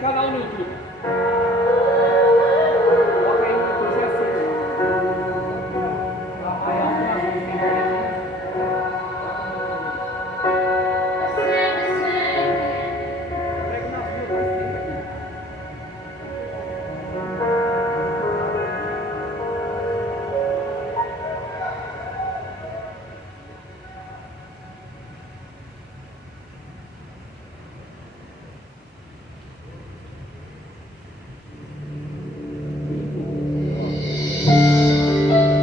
canal no YouTube. Coloca aí no YouTube, é assim. Aí algumas vezes tem prego nas ruas, mas tem aqui.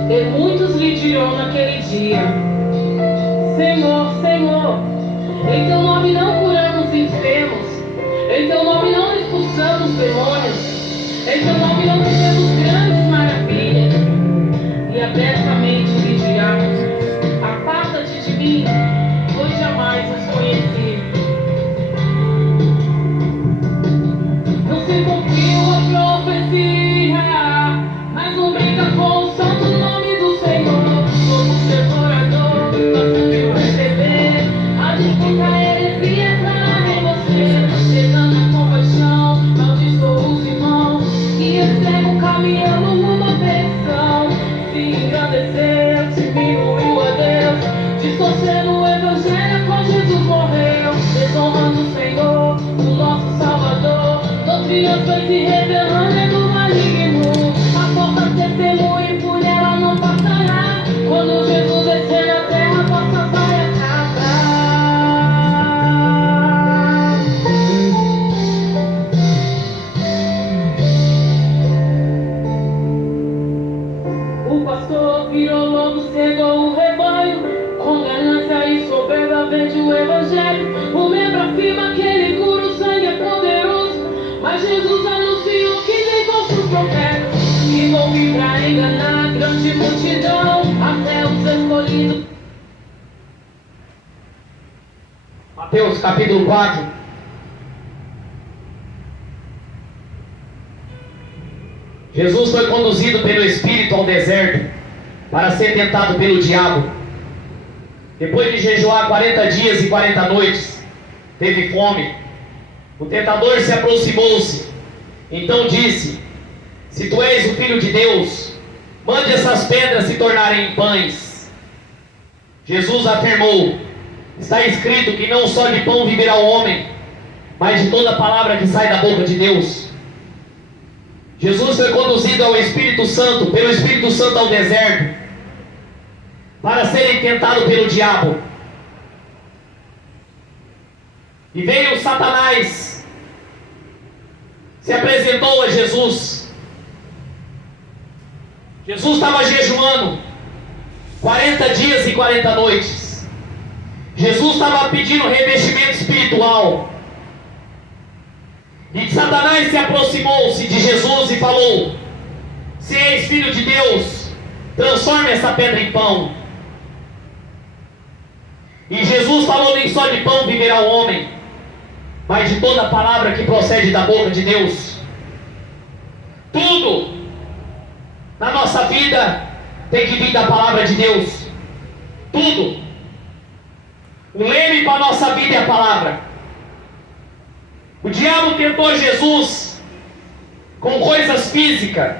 E muitos lhe dirão naquele dia: Senhor, Senhor, em teu nome não curamos enfermos, em teu nome não expulsamos demônios, em teu nome não fizemos grandes maravilhas. E abertamente lhe dirão: Aparta-te de mim, pois jamais os conheci. Não se cumpriu a profecia, mas não brinca com o santo nome do Senhor. Como ser orador, bastante receber. A disputa a heresia entrar em você. Chegando a compaixão, maldiçoa os irmãos. E extremo caminhando uma pensão. Se engrandeceu, diminuiu a Deus. Distorcendo o evangelho com Jesus morreu. Desonrando o Senhor, o nosso Salvador. Doutrinas foi se revelando é do maligno. A porta testemunha e por ela não passará. Quando Jesus descer na terra, a porta vai acabar. O pastor virou lobo, cegou o rebanho. Com ganância e soberba vende o evangelho. O membro afirma que ele cura, o sangue é poderoso. Mas Jesus anunciou que tem falsos profetas que vão vir pra enganar a grande multidão, até os escolhidos. Mateus capítulo 4. Jesus foi conduzido pelo Espírito ao deserto para ser tentado pelo diabo. Depois de jejuar 40 dias e 40 noites, teve fome. O tentador se aproximou-se, então disse: Se tu és o Filho de Deus, mande essas pedras se tornarem em pães. Jesus afirmou: Está escrito que não só de pão viverá o homem, mas de toda palavra que sai da boca de Deus. Jesus foi conduzido ao Espírito Santo, pelo Espírito Santo ao deserto, para ser tentado pelo diabo. E veio Satanás, se apresentou a Jesus. Jesus estava jejuando 40 dias e 40 noites. Jesus estava pedindo revestimento espiritual. E Satanás se aproximou-se de Jesus e falou: Se és filho de Deus, transforme essa pedra em pão. E Jesus falou: Nem só de pão viverá o homem, mas de toda palavra que procede da boca de Deus. Tudo na nossa vida tem que vir da palavra de Deus. Tudo. O leme para a nossa vida é a palavra. O diabo tentou Jesus com coisas físicas,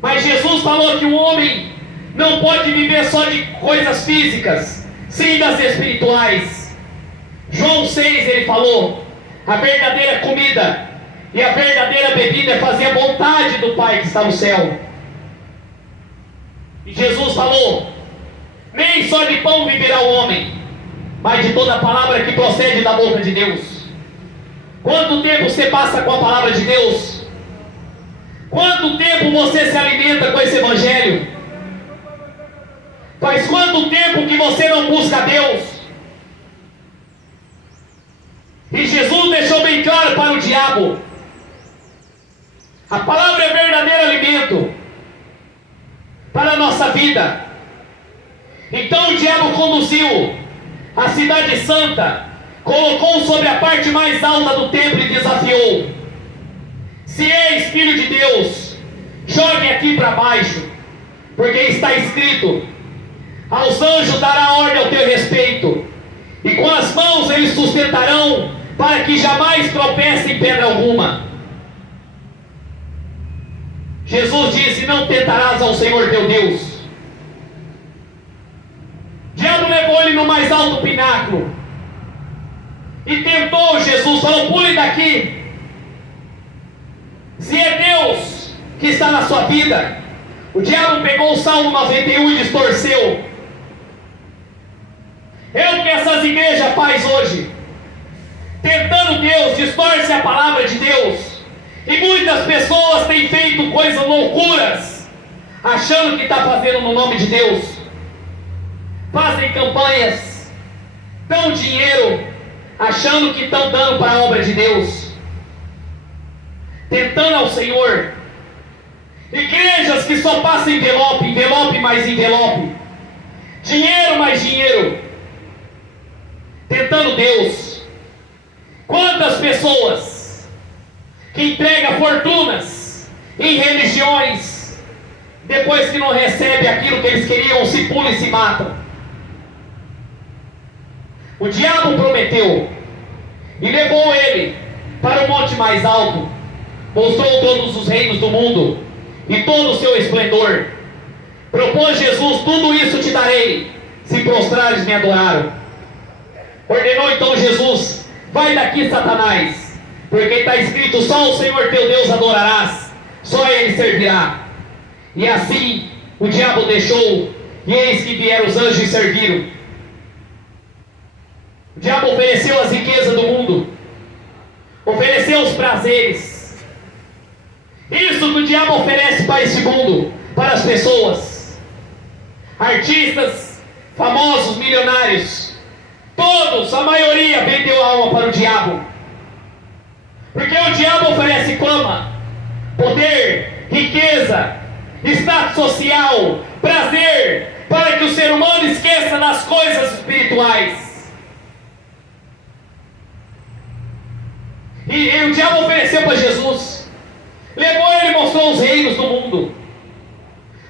mas Jesus falou que o homem não pode viver só de coisas físicas, sim das espirituais. João 6 ele falou: a verdadeira comida e a verdadeira bebida é fazer a vontade do Pai que está no céu. E Jesus falou: nem só de pão viverá o homem, mas de toda palavra que procede da boca de Deus. Quanto tempo você passa com a palavra de Deus? Quanto tempo você se alimenta com esse evangelho? Faz quanto tempo que você não busca Deus? E Jesus deixou bem claro para o diabo: a palavra é verdadeiro alimento para a nossa vida. Então o diabo conduziu a cidade santa, colocou sobre a parte mais alta do templo e desafiou: se és filho de Deus, jogue aqui para baixo, porque está escrito: aos anjos dará ordem ao teu respeito, e com as mãos eles sustentarão para que jamais tropece em pedra alguma. Jesus disse: não tentarás ao Senhor teu Deus. O diabo levou ele no mais alto pináculo e tentou Jesus, falou: pule daqui. Se é Deus que está na sua vida. O diabo pegou o Salmo 91 e distorceu. É o que essas igrejas fazem hoje. Tentando Deus, distorce a palavra de Deus. E muitas pessoas têm feito coisas loucuras, achando que está fazendo no nome de Deus. Fazem campanhas, dão dinheiro, achando que estão dando para a obra de Deus. Tentando ao Senhor. Igrejas que só passam envelope, envelope mais envelope. Dinheiro mais dinheiro. Tentando Deus. Quantas pessoas que entregam fortunas em religiões, depois que não recebem aquilo que eles queriam, se pulam e se matam. O diabo prometeu e levou ele para o monte mais alto, mostrou todos os reinos do mundo e todo o seu esplendor. Propôs Jesus: tudo isso te darei, se prostrares me adoraram. Ordenou então Jesus: vai daqui, Satanás, porque está escrito: só o Senhor teu Deus adorarás, só a Ele servirá. E assim o diabo deixou, e eis que vieram os anjos e serviram. O diabo ofereceu as riquezas do mundo, ofereceu os prazeres. Isso que o diabo oferece para esse mundo, para as pessoas. Artistas, famosos, milionários, todos, a maioria vendeu a alma para o diabo. Porque o diabo oferece fama, poder, riqueza, status social, prazer, para que o ser humano esqueça das coisas espirituais. E o diabo ofereceu para Jesus. Levou ele e mostrou os reinos do mundo.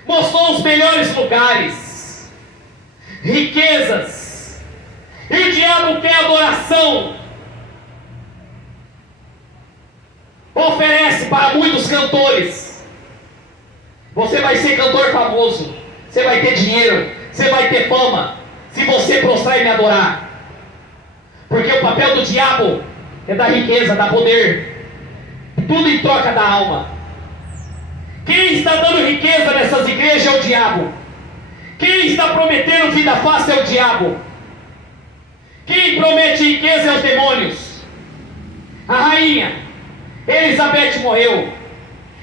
Mostrou os melhores lugares. Riquezas. E o diabo quer adoração. Oferece para muitos cantores. Você vai ser cantor famoso. Você vai ter dinheiro. Você vai ter fama. Se você prostrar e me adorar. Porque o papel do diabo é dar riqueza, dar poder. Tudo em troca da alma. Quem está dando riqueza nessas igrejas é o diabo. Quem está prometendo vida fácil é o diabo. Quem promete riqueza é os demônios. A rainha Elizabeth morreu.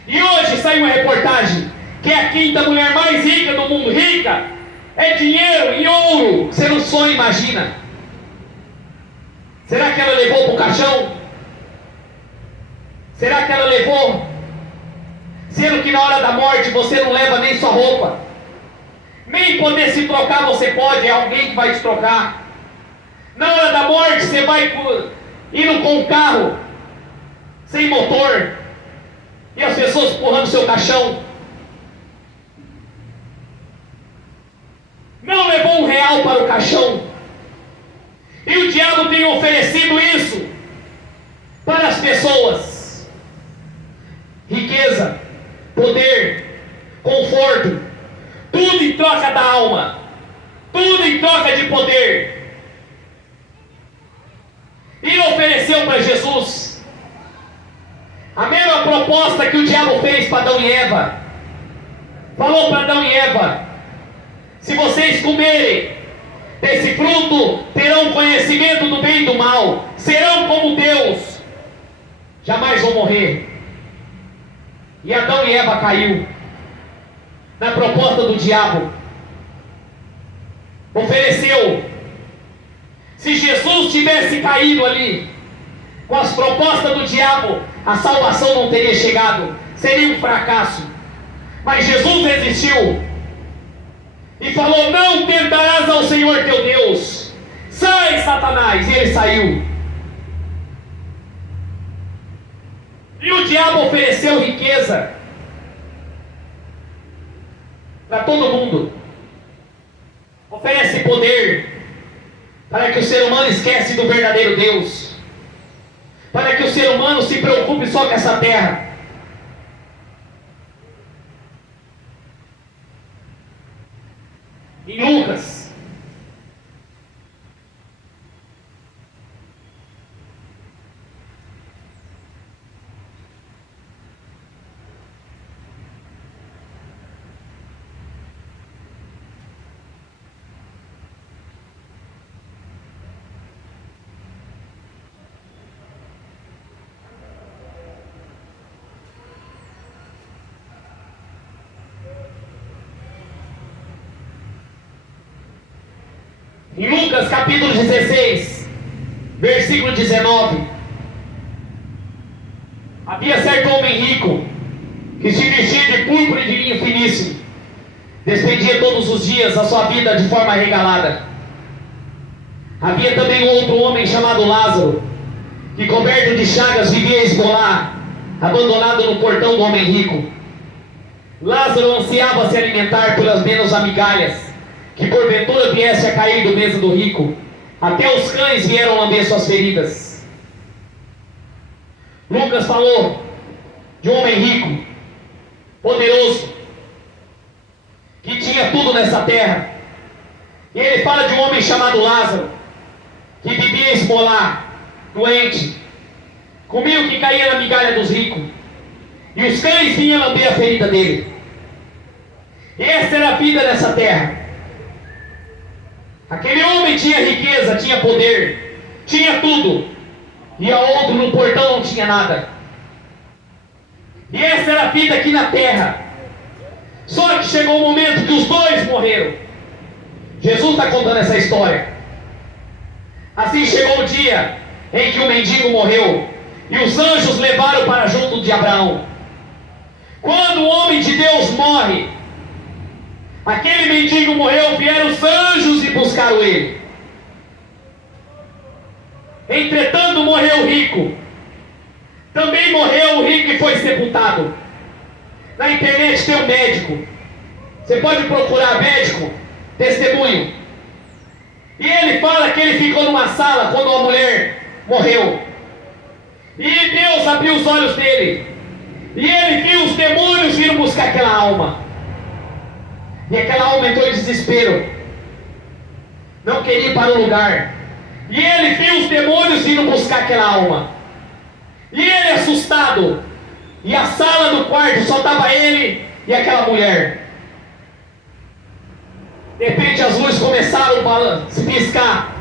E hoje saiu uma reportagem que é a quinta mulher mais rica do mundo. Rica é dinheiro e ouro. Você não sonha, imagina. Será que ela levou para o caixão? Será que ela levou? Sendo que na hora da morte você não leva nem sua roupa. Nem poder se trocar você pode, é alguém que vai te trocar. Na hora da morte você vai indo com um carro sem motor e as pessoas empurrando seu caixão. Não levou R$1 para o caixão. E o diabo tem oferecido isso para as pessoas. Riqueza, poder, conforto, tudo em troca da alma, tudo em troca de poder. E ofereceu para Jesus a mesma proposta que o diabo fez para Adão e Eva. Falou para Adão e Eva: se vocês comerem desse fruto, terão conhecimento do bem e do mal, serão como Deus, jamais vão morrer. E Adão e Eva caiu na proposta do diabo. Ofereceu. Se Jesus tivesse caído ali com as propostas do diabo, a salvação não teria chegado, seria um fracasso. Mas Jesus resistiu e falou: não tentarás ao Senhor teu Deus. Sai, Satanás. E ele saiu. E o diabo ofereceu riqueza para todo mundo. Oferece poder para que o ser humano esquece do verdadeiro Deus. para que o ser humano se preocupe só com essa terra. Em Lucas, capítulo 16, versículo 19. Havia certo homem rico, que se vestia de púrpura e de linho finíssimo, despendia todos os dias a sua vida de forma regalada. Havia também outro homem chamado Lázaro, que coberto de chagas vivia a esmolar, abandonado no portão do homem rico. Lázaro ansiava se alimentar pelas menos amigalhas, que porventura viesse a cair do mesa do rico. Até os cães vieram lamber suas feridas. Lucas falou de um homem rico, poderoso, que tinha tudo nessa terra. E ele fala de um homem chamado Lázaro, que vivia a esmolar, doente, comia o que caía na migalha dos ricos, e os cães vinham lamber a ferida dele. Essa era a vida nessa terra. Aquele homem tinha riqueza, tinha poder, tinha tudo, e a outro no portão não tinha nada. E essa era a vida aqui na terra. Só que chegou o momento que os dois morreram. Jesus está contando essa história. Assim chegou o dia em que o mendigo morreu, e os anjos levaram para junto de Abraão. Quando o homem de Deus morre, aquele mendigo morreu, vieram os anjos e buscaram ele. Entretanto morreu o rico. Também morreu o rico e foi sepultado. Na internet tem um médico. Você pode procurar médico, testemunho. E ele fala que ele ficou numa sala quando uma mulher morreu. E Deus abriu os olhos dele. E ele viu os demônios vindo buscar aquela alma. E aquela alma entrou em desespero. Não queria ir para o lugar. E ele viu os demônios vindo buscar aquela alma. E ele assustado. E a sala do quarto só estava ele e aquela mulher. De repente as luzes começaram a se piscar.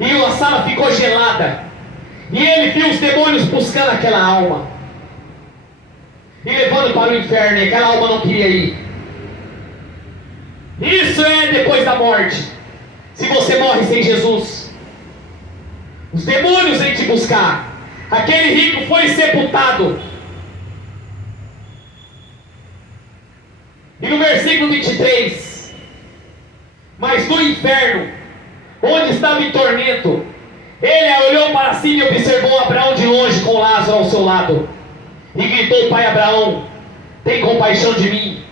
E a sala ficou gelada. E ele viu os demônios buscando aquela alma. E levando para o inferno. E aquela alma não queria ir. Isso é depois da morte. Se você morre sem Jesus, os demônios vêm te buscar. Aquele rico foi sepultado. E no versículo 23, mas no inferno, onde estava em tormento, ele olhou para cima e observou Abraão de longe com Lázaro ao seu lado. E gritou: Pai Abraão, tem compaixão de mim.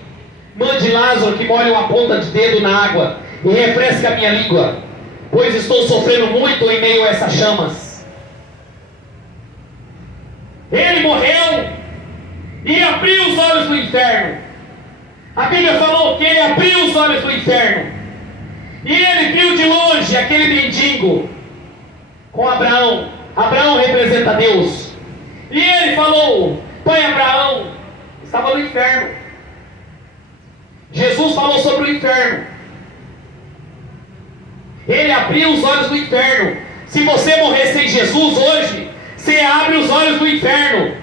Mande Lázaro que molhe uma ponta de dedo na água e refresque a minha língua, pois estou sofrendo muito em meio a essas chamas. Ele morreu e abriu os olhos do inferno. A Bíblia falou que ele abriu os olhos do inferno. E ele viu de longe aquele mendigo com Abraão. Abraão representa Deus. E ele falou: Pai Abraão, estava no inferno. Jesus falou sobre o inferno. Ele abriu os olhos do inferno. Se você morrer sem Jesus hoje, você abre os olhos do inferno.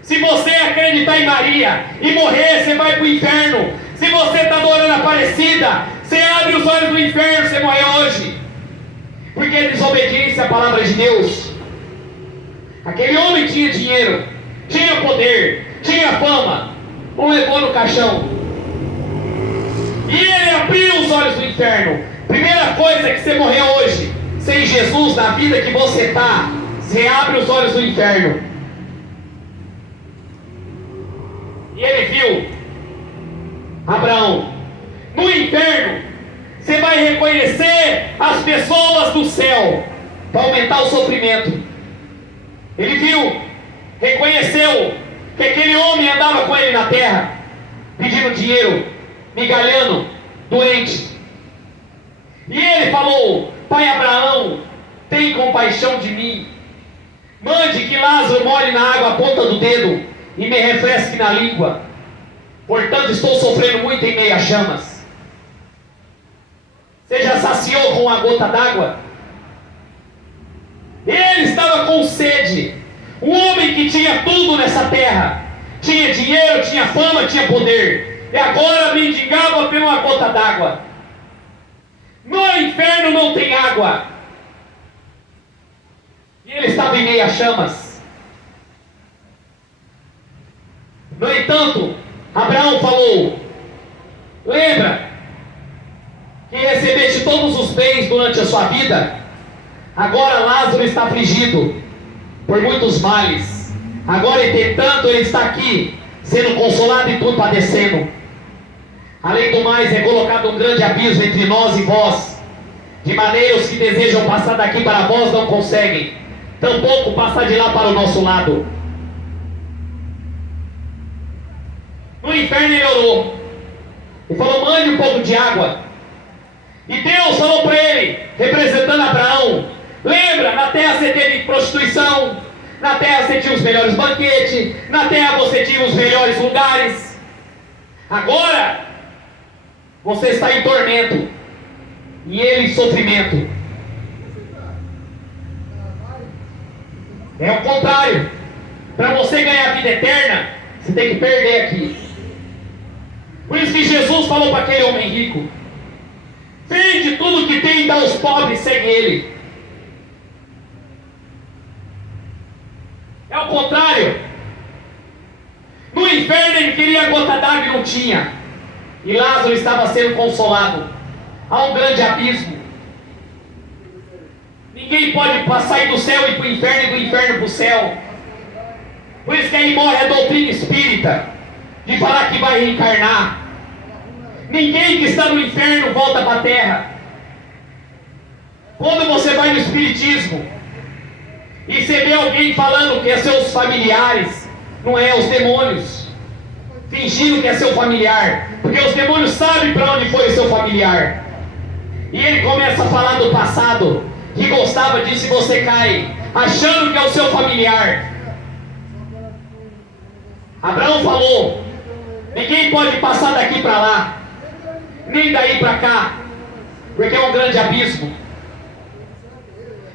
Se você acreditar em Maria e morrer, você vai para o inferno. Se você está adorando a Aparecida, você abre os olhos do inferno, você morrer hoje. Porque é desobediência à palavra de Deus. Aquele homem tinha dinheiro, tinha poder, tinha fama, o levou no caixão. E ele abriu os olhos do inferno. Primeira coisa que você morrer hoje, sem Jesus na vida que você está, você abre os olhos do inferno. E ele viu Abraão. No inferno, você vai reconhecer as pessoas do céu, para aumentar o sofrimento. Ele viu, reconheceu que aquele homem andava com ele na terra, pedindo dinheiro, migalhando, doente. E ele falou: pai Abraão, tem compaixão de mim. Mande que Lázaro molhe na água a ponta do dedo e me refresque na língua. Portanto, estou sofrendo muito em meio a chamas. Você já saciou com uma gota d'água? Ele estava com sede. Um homem que tinha tudo nessa terra. Tinha dinheiro, tinha fama, tinha poder. E agora mendigava por uma gota d'água. No inferno não tem água. E ele estava em meio a chamas. No entanto, Abraão falou: lembra que recebeste todos os bens durante a sua vida? Agora Lázaro está afligido por muitos males. Agora, entretanto, ele está aqui, sendo consolado e tudo padecendo. Além do mais, é colocado um grande abismo entre nós e vós, de maneira os que desejam passar daqui para vós não conseguem, tampouco passar de lá para o nosso lado. No inferno ele orou e falou: mande um pouco de água. E Deus falou para ele, representando Abraão: lembra, na terra você teve prostituição, na terra você tinha os melhores banquetes, na terra você tinha os melhores lugares. Agora você está em tormento e ele em sofrimento. É o contrário. Para você ganhar a vida eterna, você tem que perder aqui. Por isso que Jesus falou para aquele homem rico: vende tudo que tem e dá aos pobres, segue ele. É o contrário. No inferno ele queria a gota d'água e não tinha. E Lázaro estava sendo consolado. Há um grande abismo. Ninguém pode sair do céu e ir para o inferno e do inferno para o céu. Por isso que aí morre a doutrina espírita de falar que vai reencarnar. Ninguém que está no inferno volta para a terra. Quando você vai no espiritismo e você vê alguém falando que é seus familiares, não é, os demônios, fingindo que é seu familiar, porque os demônios sabem para onde foi o seu familiar. E ele começa a falar do passado, que gostava disso, e você cai, achando que é o seu familiar. Abraão falou: ninguém pode passar daqui para lá, nem daí para cá, porque é um grande abismo.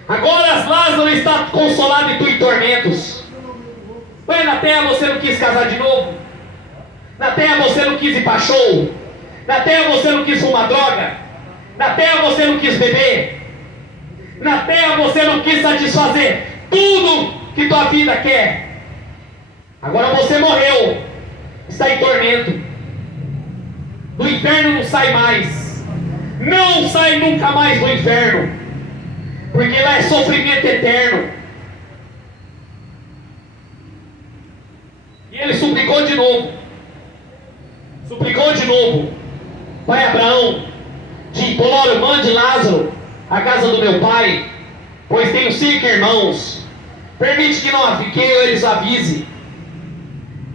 Agora Lázaro está consolado e tu em tormentos. Mas na terra você não quis casar de novo? Na terra você não quis ir para show? Na terra você não quis fumar droga? Na terra você não quis beber? Na terra você não quis satisfazer tudo que tua vida quer? Agora você morreu, está em tormento. Do inferno não sai mais. Não sai nunca mais do inferno, porque lá é sofrimento eterno. E ele suplicou de novo. Suplicou de novo: pai Abraão, te imploro, mande Lázaro à casa do meu pai, pois tenho 5 irmãos. Permite que eu eles avise,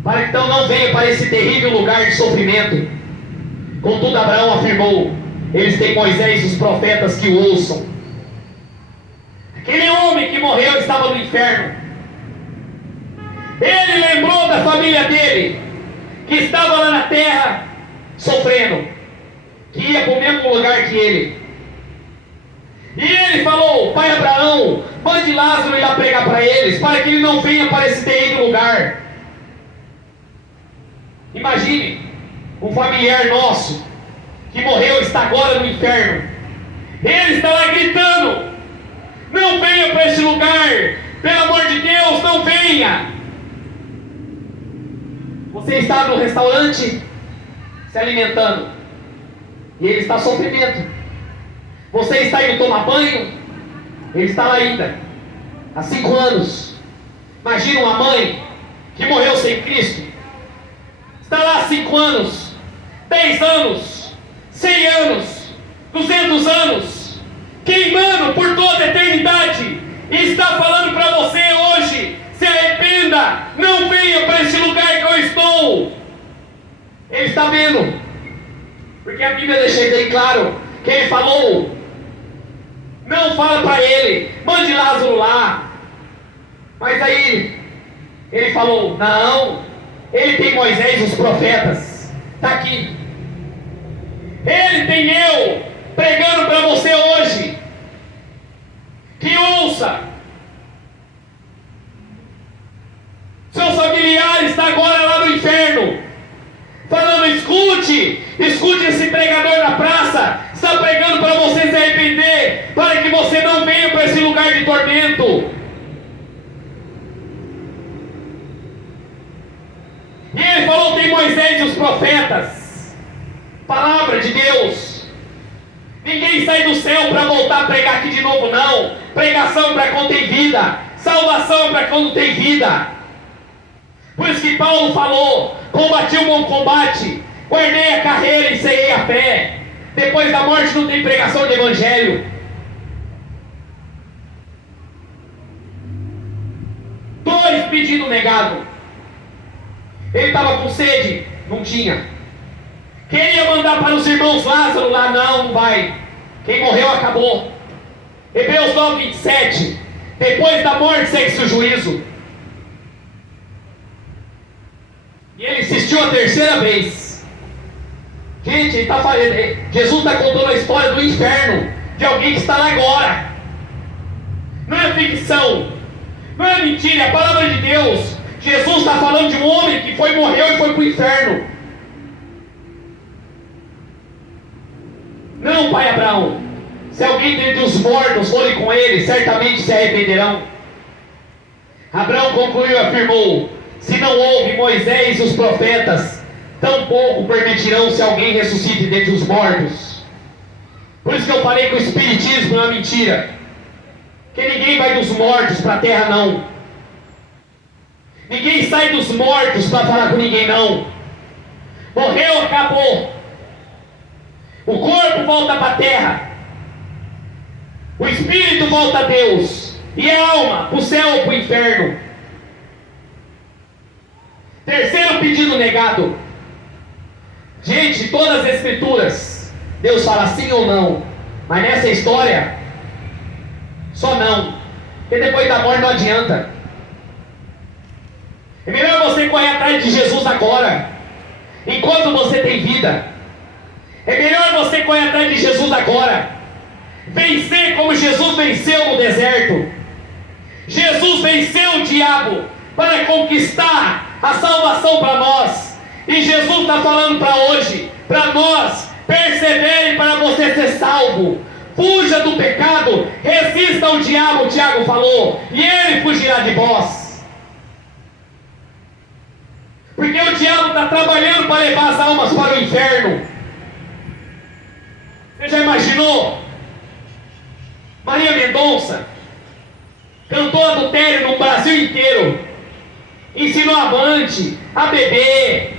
para que então não venha para esse terrível lugar de sofrimento. Contudo, Abraão afirmou: eles têm Moisés e os profetas que o ouçam. Aquele homem que morreu estava no inferno. Ele lembrou da família dele, que estava lá na terra sofrendo, que ia para o mesmo lugar que ele. E ele falou: pai Abraão, mande Lázaro ir lá pregar para eles, para que ele não venha para esse terrível lugar. Imagine, um familiar nosso que morreu está agora no inferno. Ele está lá gritando: não venha para esse lugar, pelo amor de Deus, não venha. Você está no restaurante se alimentando e ele está sofrendo. Você está indo tomar banho, ele está lá ainda há 5 anos. Imagina uma mãe que morreu sem Cristo, está lá há 5 anos, 10 anos, 100 anos, 200 anos, queimando por toda a eternidade, E está falando para você hoje: se arrependa, não venha para este lugar que eu estou. Ele está vendo, porque a Bíblia deixa bem claro que ele falou: não fala para ele, mande Lázaro lá. Mas aí ele falou: não, ele tem Moisés e os profetas, está aqui. Ele tem eu pregando para você hoje, que ouça. Seus familiares estão agora lá no inferno, falando: escute esse pregador na praça, está pregando para você se arrepender, para que você não venha para esse lugar de tormento. E ele falou: tem Moisés e os profetas, palavra de Deus. Ninguém sai do céu para voltar a pregar aqui de novo, não. Pregação para quando tem vida, salvação para quando tem vida. Por isso que Paulo falou: combati o bom combate, guardei a carreira e encerrei a fé. Depois da morte não tem pregação de evangelho. Dois pedidos negados. Ele estava com sede? Não tinha. Queria mandar para os irmãos Lázaro lá? Não vai. Quem morreu acabou. Hebreus 9, 27. Depois da morte segue-se o juízo. E ele insistiu a terceira vez. Gente, Jesus está contando a história do inferno, de alguém que está lá agora. Não é ficção, não é mentira, é a palavra de Deus. Jesus está falando de um homem que morreu e foi para o inferno. Não, pai Abraão, se alguém dentre os mortos forem com ele, certamente se arrependerão. Abraão concluiu e afirmou: se não houve Moisés e os profetas, tampouco permitirão se alguém ressuscite dentre os mortos. Por isso que eu falei que o espiritismo é uma mentira, que ninguém vai dos mortos para a terra, não. Ninguém sai dos mortos para falar com ninguém, não. Morreu, acabou. O corpo volta para a terra, o espírito volta a Deus, e a alma para o céu ou para o inferno. Terceiro pedido negado. Gente, todas as escrituras, Deus fala sim ou não, mas nessa história, só não, porque depois da morte não adianta. É melhor você correr atrás de Jesus agora, enquanto você tem vida. É melhor você correr atrás de Jesus agora, vencer como Jesus venceu no deserto. Jesus venceu o diabo para conquistar a salvação para nós. E Jesus está falando para hoje, para nós: persevere para você ser salvo. Fuja do pecado, resista ao diabo, o Tiago falou, e ele fugirá de vós. Porque o diabo está trabalhando para levar as almas para o inferno. Você já imaginou? Maria Mendonça cantou adultério no Brasil inteiro, ensinou a amante a beber.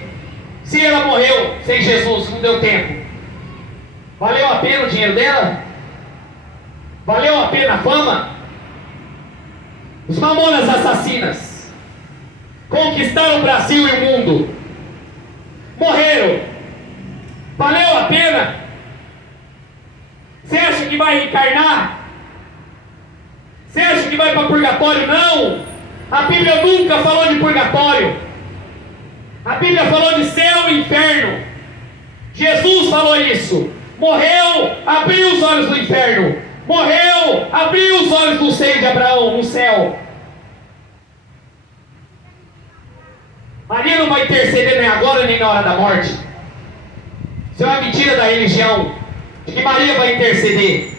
Se ela morreu sem Jesus, não deu tempo, valeu a pena o dinheiro dela? Valeu a pena a fama? Os mamonas assassinas conquistaram o Brasil e o mundo, morreram. Valeu a pena? Você acha que vai reencarnar? Você acha que vai para purgatório? Não! A Bíblia nunca falou de purgatório. A Bíblia falou de céu e inferno. Jesus falou isso. Morreu, abriu os olhos do inferno. Morreu, abriu os olhos do seio de Abraão, no céu. Maria não vai interceder nem agora nem na hora da morte. Isso é uma mentira da religião, de que Maria vai interceder.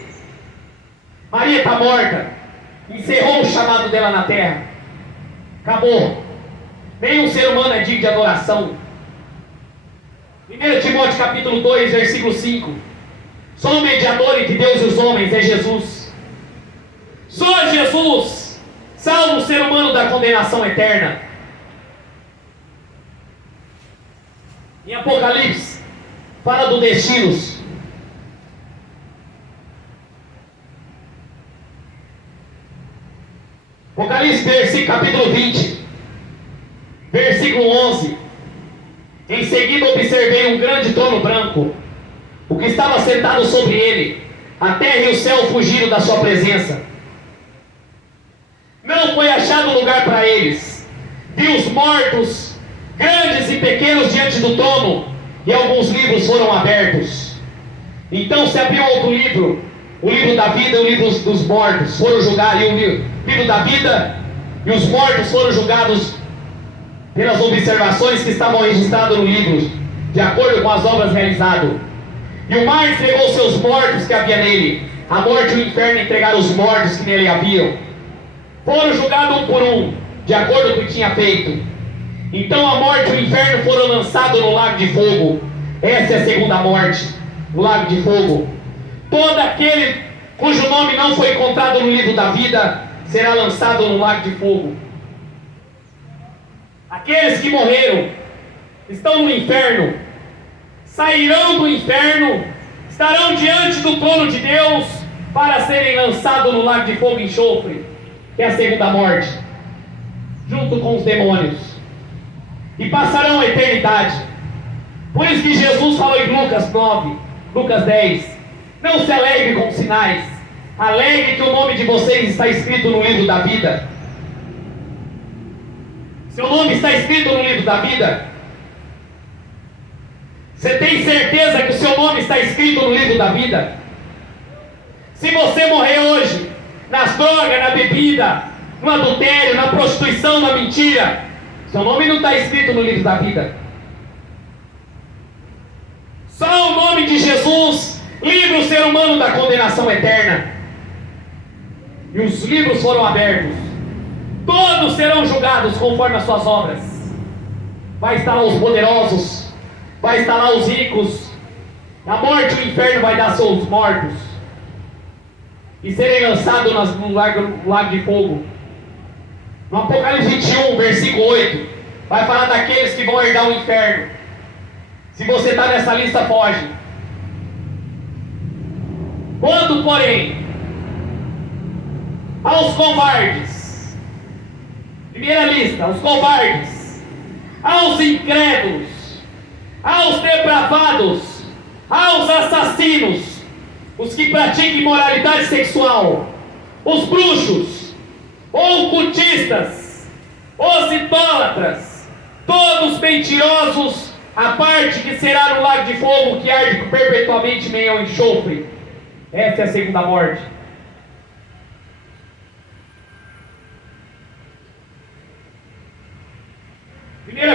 Maria está morta, encerrou o chamado dela na terra, acabou. Nenhum ser humano é digno de adoração. 1 Timóteo capítulo 2, versículo 5. Só o mediador entre Deus e os homens é Jesus. Só Jesus salva o ser humano da condenação eterna. Em Apocalipse fala do destinos. Apocalipse, capítulo 20, versículo 11. Em seguida observei um grande trono branco, o que estava sentado sobre ele. A terra e o céu fugiram da sua presença. Não foi achado lugar para eles. Vi os mortos, grandes e pequenos, diante do trono, e alguns livros foram abertos. Então se abriu outro livro, o livro da vida e o livro dos mortos foram julgados, e o livro da vida e os mortos foram julgados pelas observações que estavam registradas no livro, de acordo com as obras realizadas. E o mar entregou seus mortos que havia nele. A morte e o inferno entregaram os mortos que nele haviam. Foram julgados um por um, de acordo com o que tinha feito. Então a morte e o inferno foram lançados no lago de fogo. Essa é a segunda morte, o lago de fogo. Todo aquele cujo nome não foi encontrado no livro da vida será lançado no lago de fogo. Aqueles que morreram, estão no inferno, sairão do inferno, estarão diante do trono de Deus para serem lançados no lago de fogo e enxofre, que é a segunda morte, junto com os demônios, e passarão a eternidade. Por isso que Jesus falou em Lucas 9, Lucas 10, não se alegre com sinais, alegre que o nome de vocês está escrito no livro da vida. Seu nome está escrito no livro da vida. Você tem certeza que o seu nome está escrito no livro da vida? Se você morrer hoje nas drogas, na bebida, no adultério, na prostituição, na mentira, seu nome não está escrito no livro da vida. Só o nome de Jesus livra o ser humano da condenação eterna. E os livros foram abertos. Todos serão julgados conforme as suas obras. Vai estar lá os poderosos, vai estar lá os ricos. A morte e o inferno vai dar seus mortos e serem lançados no lago de fogo. No Apocalipse 21, versículo 8, vai falar daqueles que vão herdar o inferno. Se você está nessa lista, foge. Quanto, porém, aos covardes, primeira lista, os covardes, aos incrédulos, aos depravados, aos assassinos, os que praticam imoralidade sexual, os bruxos, ocultistas, os idólatras, todos mentirosos, a parte que será no lago de fogo que arde perpetuamente meio ao enxofre. Essa é a segunda morte.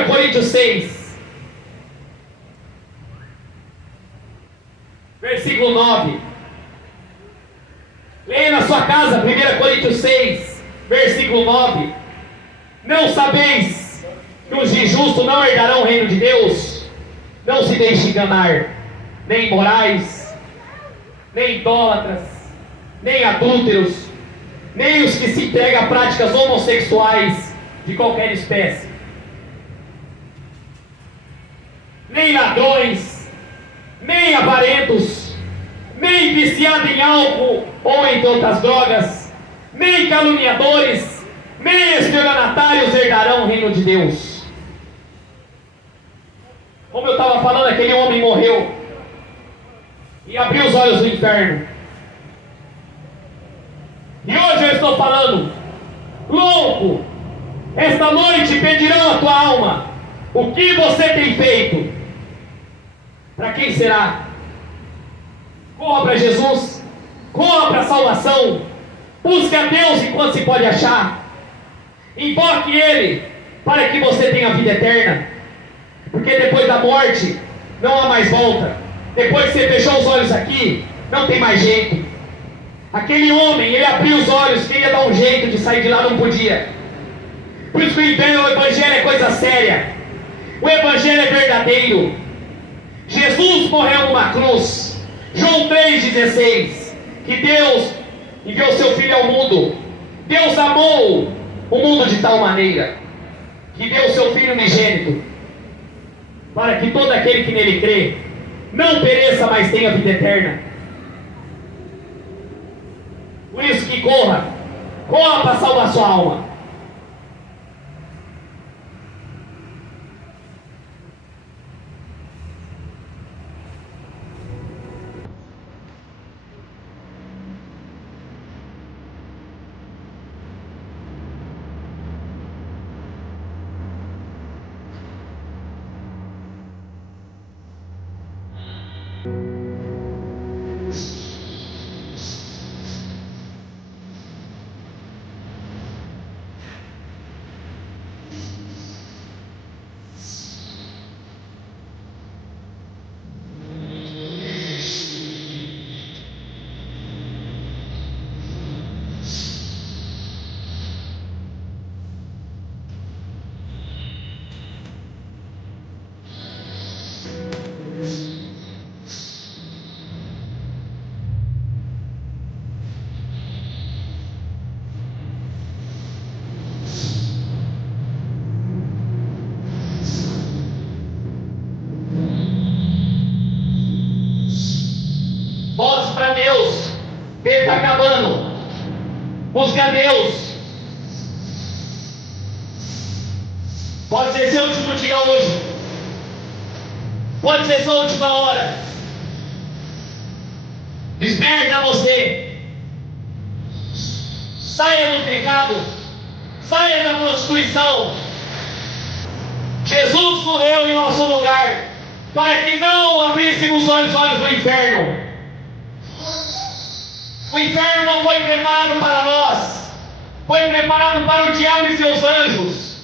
Coríntios 6, versículo 9. Leia na sua casa, 1 Coríntios 6, versículo 9. Não sabeis que os injustos não herdarão o reino de Deus? Não se deixe enganar, nem imorais, nem idólatras, nem adúlteros, nem os que se entregam a práticas homossexuais de qualquer espécie, nem ladrões, nem avarentos, nem viciados em álcool ou em outras drogas, nem caluniadores, nem estelionatários herdarão o reino de Deus. Como eu estava falando, aquele homem morreu e abriu os olhos do inferno. E hoje eu estou falando, louco, esta noite pedirão a tua alma. O que você tem feito? Para quem será? Corra para Jesus, corra para a salvação, busque a Deus enquanto se pode achar, invoque Ele para que você tenha vida eterna, porque depois da morte não há mais volta. Depois que você fechou os olhos aqui, não tem mais jeito. Aquele homem, ele abriu os olhos, queria dar um jeito de sair de lá, não podia. Por isso que o Evangelho é coisa séria, o Evangelho é verdadeiro. Jesus morreu numa cruz. João 3,16, que Deus enviou seu Filho ao mundo. Deus amou o mundo de tal maneira que deu seu Filho unigênito, para que todo aquele que nele crê não pereça, mas tenha vida eterna. Por isso que corra, Corra para salvar sua alma. Volte para Deus. Ele está acabando. Busque a Deus. Pode ser seu último dia hoje. Pode ser sua última hora. Desperta você. Saia do pecado. Saia da prostituição. Jesus morreu em nosso lugar para que não abríssemos os olhos do inferno. O inferno não foi preparado para nós. Foi preparado para o diabo e seus anjos.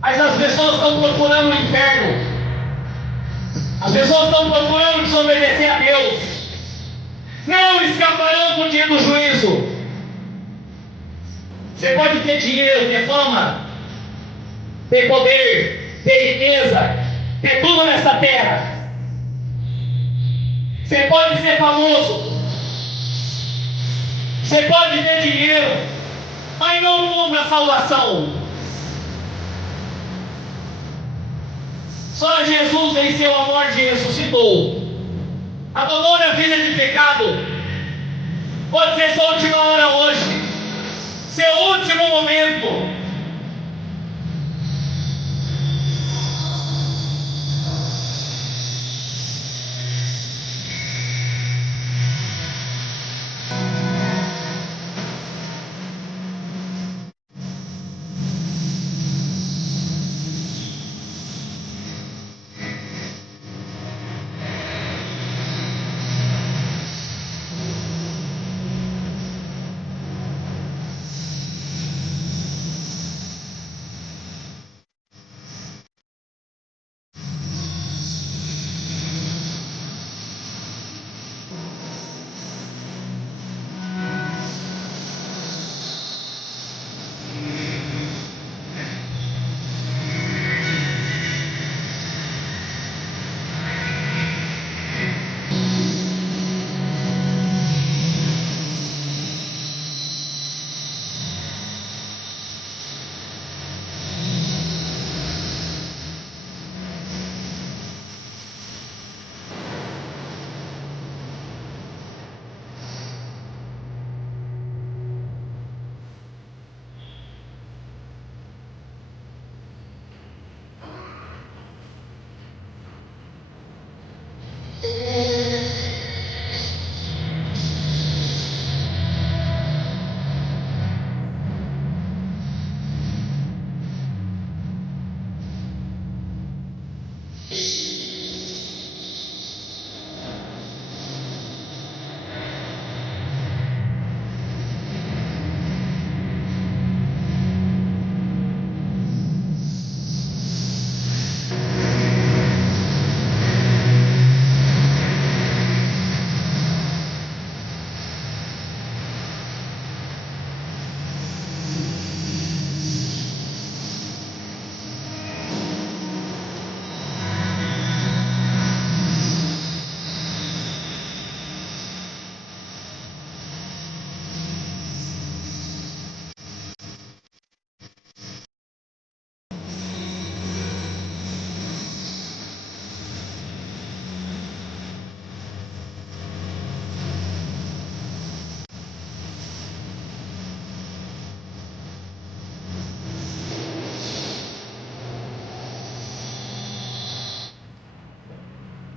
Mas as pessoas estão procurando o inferno. As pessoas estão procurando desobedecer a Deus. Não escaparão do dia do juízo. Você pode ter dinheiro, ter fama, ter poder, ter riqueza, ter tudo nessa terra. Você pode ser famoso. Você pode ter dinheiro, mas não compra a salvação. Só Jesus venceu a morte e ressuscitou. Abandone a vida de pecado. Pode ser sua última hora hoje. Seu último momento.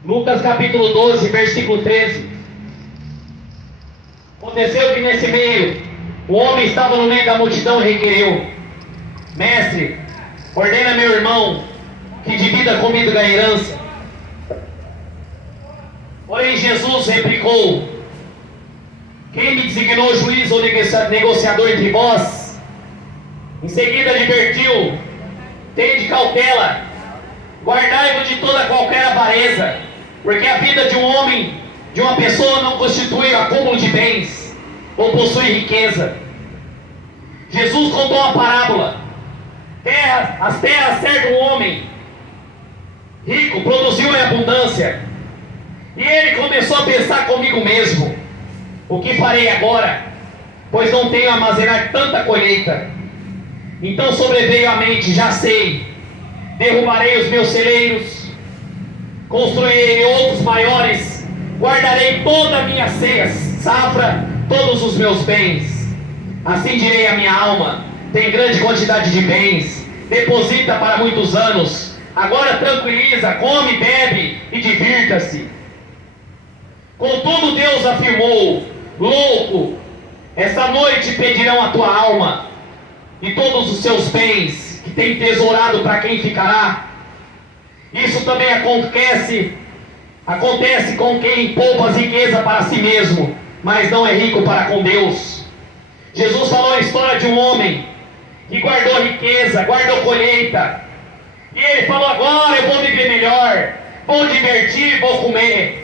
Lucas capítulo 12, versículo 13. Aconteceu que nesse meio, o homem estava no meio da multidão e requeriu: Mestre, ordena meu irmão que divida comigo da herança. Porém Jesus replicou: Quem me designou juiz ou negociador entre vós? Em seguida advertiu: Tende cautela, guardai-vos de toda qualquer avareza, porque a vida de um homem, de uma pessoa, não constitui acúmulo de bens, ou possui riqueza. Jesus contou uma parábola. As terras cercam um homem rico, produziu em abundância. E ele começou a pensar comigo mesmo: o que farei agora? Pois não tenho a armazenar tanta colheita. Então sobreveio à mente: já sei, derrubarei os meus celeiros, construirei outros maiores, guardarei toda a minha safra, todos os meus bens. Assim direi à minha alma: tem grande quantidade de bens, deposita para muitos anos. Agora tranquiliza, come, bebe e divirta-se. Contudo Deus afirmou: louco, esta noite pedirão a tua alma, e todos os seus bens que tem tesourado, para quem ficará? Isso também acontece com quem poupa as riquezas para si mesmo, mas não é rico para com Deus. Jesus falou a história de um homem que guardou riqueza, guardou colheita, e ele falou: agora eu vou viver melhor, vou divertir, vou comer.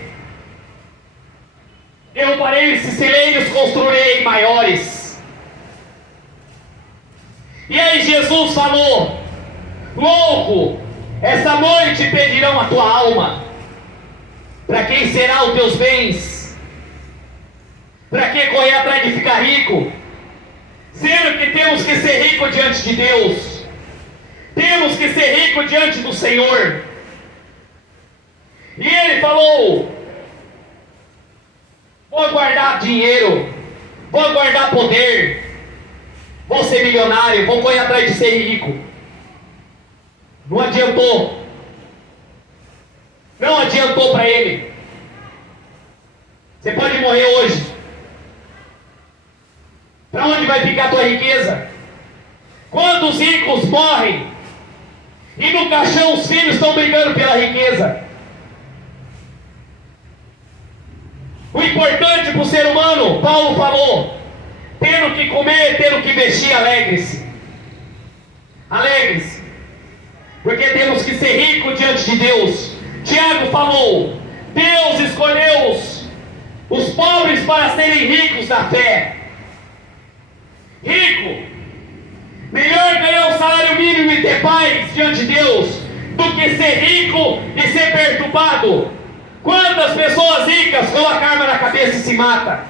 Derrubarei esses celeiros, construirei maiores. E aí Jesus falou: louco, esta noite pedirão a tua alma. Para quem será os teus bens? Para que correr atrás de ficar rico? Sendo que temos que ser ricos diante de Deus, temos que ser ricos diante do Senhor. E ele falou: vou guardar dinheiro, vou guardar poder, vou ser milionário, vou correr atrás de ser rico. Não adiantou. Não adiantou para ele. Você pode morrer hoje. Para onde vai ficar a tua riqueza? Quantos ricos morrem e no caixão os filhos estão brigando pela riqueza? O importante para o ser humano, Paulo falou: tendo que comer, tendo que vestir, alegre-se. Alegre-se, porque temos que ser ricos diante de Deus. Tiago falou: Deus escolheu os pobres para serem ricos na fé. Rico, melhor ganhar o salário mínimo e ter paz diante de Deus do que ser rico e ser perturbado. Quantas pessoas ricas colocam arma na cabeça e se matam?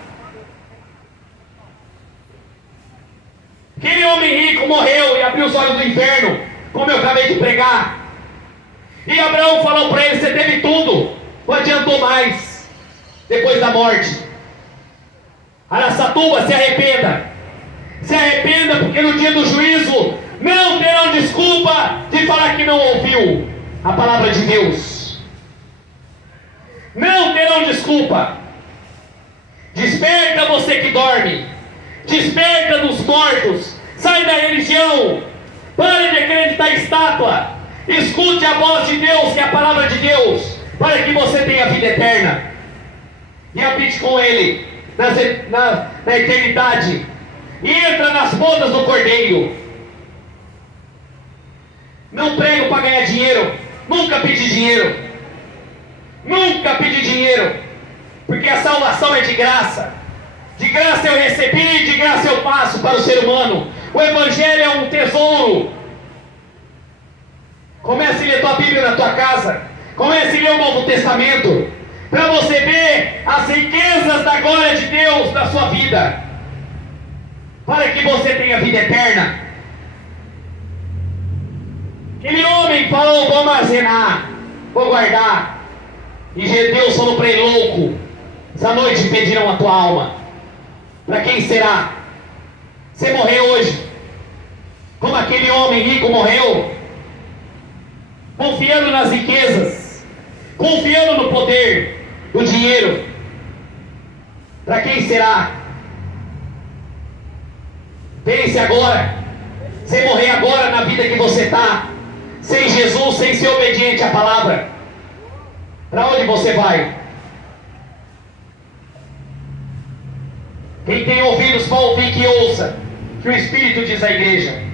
Aquele homem rico morreu e abriu os olhos do inferno, como eu acabei de pregar. E Abraão falou para ele: você teve tudo, não adiantou mais depois da morte. Araçatuba, se arrependa. Se arrependa, porque no dia do juízo não terão desculpa de falar que não ouviu a palavra de Deus. Não terão desculpa. Desperta, você que dorme. Desperta dos mortos. Sai da religião. Pare de acreditar em estátua. Escute a voz de Deus, que é a palavra de Deus, para que você tenha vida eterna e habite com Ele na eternidade. E entra nas bodas do Cordeiro. Não prego para ganhar dinheiro. Nunca pedi dinheiro. Nunca pedi dinheiro. Porque a salvação é de graça. De graça eu recebi, de graça eu passo para o ser humano. O Evangelho é um tesouro. Comece a ler tua Bíblia na tua casa. Comece a ler o Novo Testamento, para você ver as riquezas da glória de Deus na sua vida, para que você tenha vida eterna. Aquele homem falou: vou armazenar, vou guardar. E Deus falou para ele: louco, essa noite pedirão a tua alma. Para quem será? Você morreu hoje, como aquele homem rico morreu, confiando nas riquezas, confiando no poder, no dinheiro, para quem será? Pense agora, sem morrer agora na vida que você está, sem Jesus, sem ser obediente à palavra, para onde você vai? Quem tem ouvidos para ouvir, que ouça, que o Espírito diz à igreja.